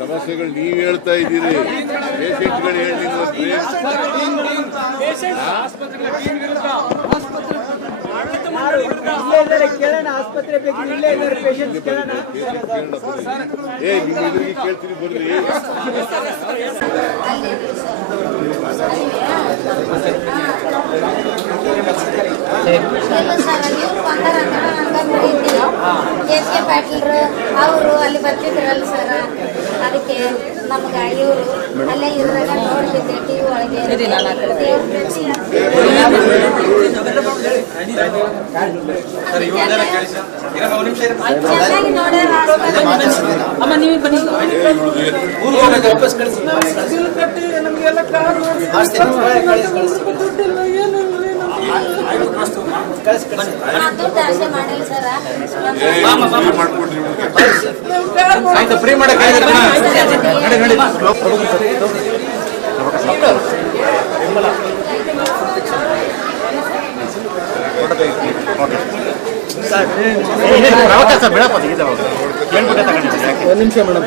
ಸಮಸ್ಯೆಗಳು ನೀವು ಹೇಳ್ತಾ ಇದ್ದೀರಿ, ಪೇಷಂಟ್ಗಳು ಹೇಳಿಲ್ವಂತ್ರಿ. ನಿಮ್ಮ ಎದುರಿಗೆ ಕೇಳ್ತೀನಿ ಬರ್ರಿ. ಕೆ ಪಾಟೀಲ್ರು ಅವರು ಅಲ್ಲಿ ಬರ್ತಿದ್ರಲ್ಲ ಸರ್, ಅದಕ್ಕೆ ನಮ್ಗೆ ಇವರು ಅಲ್ಲೇ ಇದ್ರಾಗ ನೋಡ್ತಿದ್ದೆ ಟಿವಿ ಒಳಗೆ ಚೆನ್ನಾಗಿ ನೋಡ್ಯಾರ. ದುಡ್ಡು ಆಸೆ ಮಾಡಿಲ್ಲ ಸರ್. ಫ್ರೀ ಮಾಡಕ್ಕೆ ಒಂದು ನಿಮಿಷ ಮೇಡಮ್.